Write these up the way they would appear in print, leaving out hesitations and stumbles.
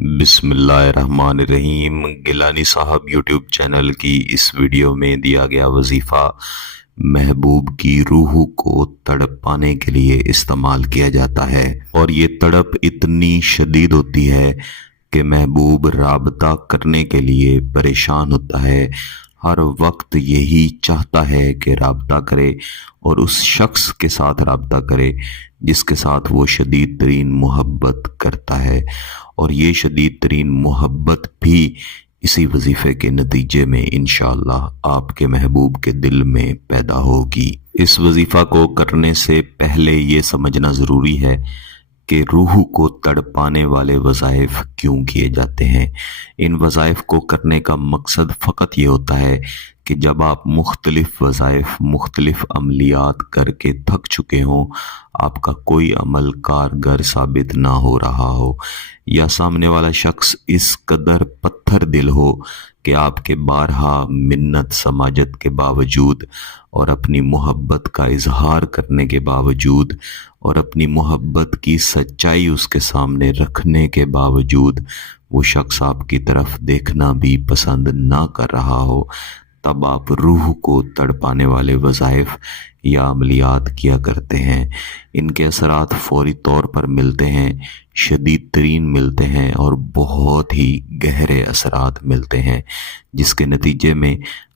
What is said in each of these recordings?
بسم اللہ الرحمن الرحیم۔ گیلانی صاحب یوٹیوب چینل کی اس ویڈیو میں دیا گیا وظیفہ محبوب کی روح کو تڑپ پانے کے لیے استعمال کیا جاتا ہے، اور یہ تڑپ اتنی شدید ہوتی ہے کہ محبوب رابطہ کرنے کے لیے پریشان ہوتا ہے، ہر وقت یہی چاہتا ہے کہ رابطہ کرے اور اس شخص کے ساتھ رابطہ کرے جس کے ساتھ وہ شدید ترین محبت کرتا ہے، اور یہ شدید ترین محبت بھی اسی وظیفے کے نتیجے میں انشاءاللہ آپ کے محبوب کے دل میں پیدا ہوگی۔ اس وظیفہ کو کرنے سے پہلے یہ سمجھنا ضروری ہے کہ روح کو تڑپانے والے وظائف کیوں کیے جاتے ہیں۔ ان وظائف کو کرنے کا مقصد فقط یہ ہوتا ہے کہ جب آپ مختلف وظائف، مختلف عملیات کر کے تھک چکے ہوں، آپ کا کوئی عمل کارگر ثابت نہ ہو رہا ہو، یا سامنے والا شخص اس قدر پتھر دل ہو کہ آپ کے بارہا منت سماجت کے باوجود اور اپنی محبت کا اظہار کرنے کے باوجود اور اپنی محبت کی سچائی اس کے سامنے رکھنے کے باوجود وہ شخص آپ کی طرف دیکھنا بھی پسند نہ کر رہا ہو، تب آپ روح کو تڑپانے والے وظائف یا عملیات کیا کرتے ہیں۔ ان کے اثرات فوری طور پر ملتے ہیں، شدید ترین ملتے ہیں، اور بہت ہی گہرے اثرات ملتے ہیں، جس کے نتیجے میں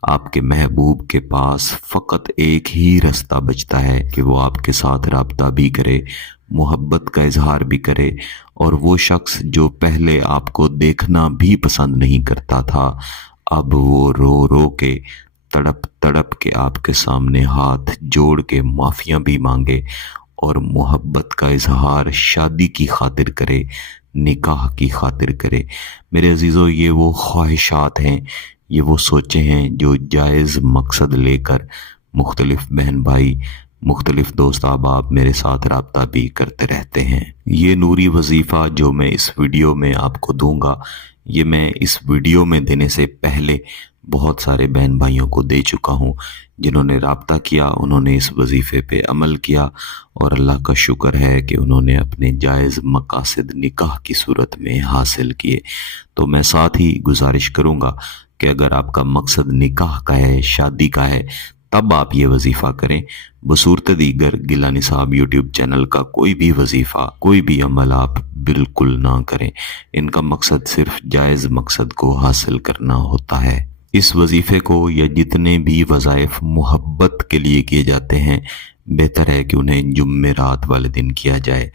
آپ کے محبوب کے پاس فقط ایک ہی راستہ بچتا ہے کہ وہ آپ کے ساتھ رابطہ بھی کرے، محبت کا اظہار بھی کرے، اور وہ شخص جو پہلے آپ کو دیکھنا بھی پسند نہیں کرتا تھا، اب وہ رو رو کے تڑپ تڑپ کے آپ کے سامنے ہاتھ جوڑ کے معافیاں بھی مانگے اور محبت کا اظہار شادی کی خاطر کرے، نکاح کی خاطر کرے۔ میرے عزیزو، یہ وہ خواہشات ہیں، یہ وہ سوچیں ہیں جو جائز مقصد لے کر مختلف بہن بھائی، مختلف دوست احباب میرے ساتھ رابطہ بھی کرتے رہتے ہیں۔ یہ نوری وظیفہ جو میں اس ویڈیو میں آپ کو دوں گا، یہ میں اس ویڈیو میں دینے سے پہلے بہت سارے بہن بھائیوں کو دے چکا ہوں، جنہوں نے رابطہ کیا، انہوں نے اس وظیفے پہ عمل کیا، اور اللہ کا شکر ہے کہ انہوں نے اپنے جائز مقاصد نکاح کی صورت میں حاصل کیے۔ تو میں ساتھ ہی گزارش کروں گا کہ اگر آپ کا مقصد نکاح کا ہے، شادی کا ہے، تب آپ یہ وظیفہ کریں۔ بصورت دیگر گیلانی صاحب یوٹیوب چینل کا کوئی بھی وظیفہ، کوئی بھی عمل آپ بالکل نہ کریں۔ ان کا مقصد صرف جائز مقصد کو حاصل کرنا ہوتا ہے۔ اس وظیفے کو یا جتنے بھی وظائف محبت کے لیے کیے جاتے ہیں، بہتر ہے کہ انہیں جمعرات والے دن کیا جائے۔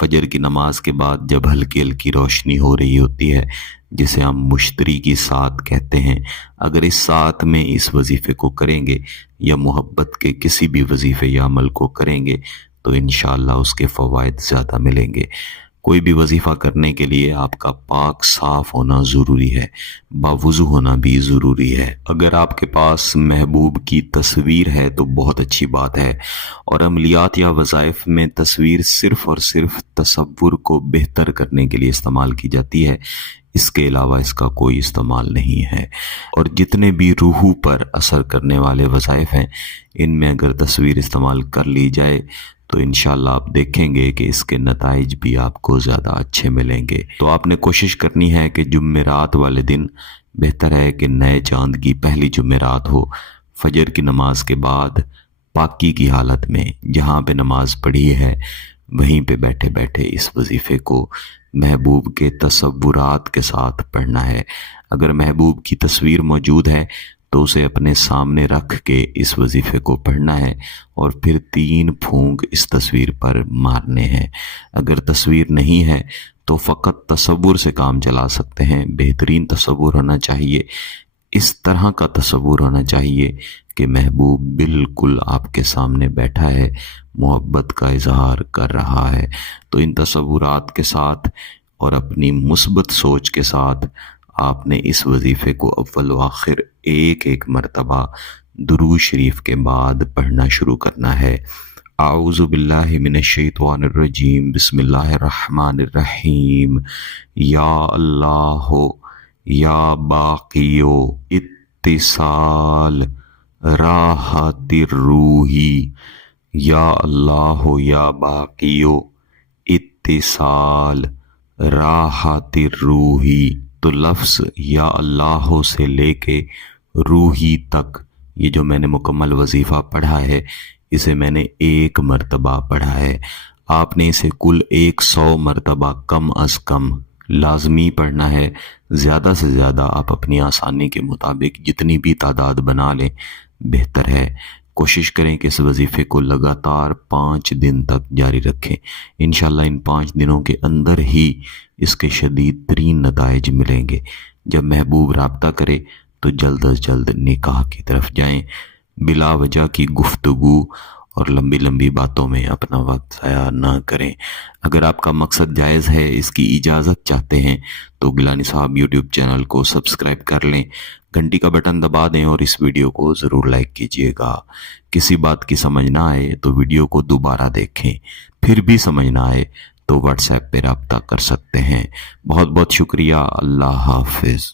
فجر کی نماز کے بعد جب ہلکی ہلکی روشنی ہو رہی ہوتی ہے، جسے ہم مشتری کی ساعت کہتے ہیں، اگر اس ساعت میں اس وظیفے کو کریں گے یا محبت کے کسی بھی وظیفے یا عمل کو کریں گے تو انشاءاللہ اس کے فوائد زیادہ ملیں گے۔ کوئی بھی وظیفہ کرنے کے لیے آپ کا پاک صاف ہونا ضروری ہے، باوضو ہونا بھی ضروری ہے۔ اگر آپ کے پاس محبوب کی تصویر ہے تو بہت اچھی بات ہے، اور عملیات یا وظائف میں تصویر صرف اور صرف تصور کو بہتر کرنے کے لیے استعمال کی جاتی ہے، اس کے علاوہ اس کا کوئی استعمال نہیں ہے۔ اور جتنے بھی روح پر اثر کرنے والے وظائف ہیں، ان میں اگر تصویر استعمال کر لی جائے تو انشاءاللہ آپ دیکھیں گے کہ اس کے نتائج بھی آپ کو زیادہ اچھے ملیں گے۔ تو آپ نے کوشش کرنی ہے کہ جمعرات والے دن، بہتر ہے کہ نئے چاند کی پہلی جمعرات ہو، فجر کی نماز کے بعد پاکی کی حالت میں جہاں پہ نماز پڑھی ہے وہیں پہ بیٹھے بیٹھے اس وظیفے کو محبوب کے تصورات کے ساتھ پڑھنا ہے۔ اگر محبوب کی تصویر موجود ہے تو اسے اپنے سامنے رکھ کے اس وظیفے کو پڑھنا ہے، اور پھر 3 پھونک اس تصویر پر مارنے ہیں۔ اگر تصویر نہیں ہے تو فقط تصور سے کام چلا سکتے ہیں۔ بہترین تصور ہونا چاہیے، اس طرح کا تصور ہونا چاہیے کہ محبوب بالکل آپ کے سامنے بیٹھا ہے، محبت کا اظہار کر رہا ہے۔ تو ان تصورات کے ساتھ اور اپنی مثبت سوچ کے ساتھ آپ نے اس وظیفے کو اول و آخر ایک ایک مرتبہ درود شریف کے بعد پڑھنا شروع کرنا ہے۔ اعوذ باللہ من الشیطان الرجیم، بسم اللہ الرحمن الرحیم۔ یا اللہ یا باقیو اتصال راحت الروحی، یا اللہ یا باقیو اتصال راحت روحی، تو لفظ یا اللہ سے لے کے روحی تک یہ جو میں نے مکمل وظیفہ پڑھا ہے اسے میں نے 1 مرتبہ پڑھا ہے۔ آپ نے اسے کل 100 مرتبہ کم از کم لازمی پڑھنا ہے۔ زیادہ سے زیادہ آپ اپنی آسانی کے مطابق جتنی بھی تعداد بنا لیں بہتر ہے۔ کوشش کریں کہ اس وظیفے کو لگاتار 5 دن تک جاری رکھیں۔ انشاءاللہ ان 5 دنوں کے اندر ہی اس کے شدید ترین نتائج ملیں گے۔ جب محبوب رابطہ کرے تو جلد از جلد نکاح کی طرف جائیں۔ بلا وجہ کی گفتگو اور لمبی لمبی باتوں میں اپنا وقت ضائع نہ کریں۔ اگر آپ کا مقصد جائز ہے، اس کی اجازت چاہتے ہیں تو گیلانی صاحب یوٹیوب چینل کو سبسکرائب کر لیں، گھنٹی کا بٹن دبا دیں اور اس ویڈیو کو ضرور لائک کیجیے گا۔ کسی بات کی سمجھ نہ آئے تو ویڈیو کو دوبارہ دیکھیں، پھر بھی سمجھ نہ آئے تو واٹس ایپ پہ رابطہ کر سکتے ہیں۔ بہت بہت شکریہ۔ اللہ حافظ۔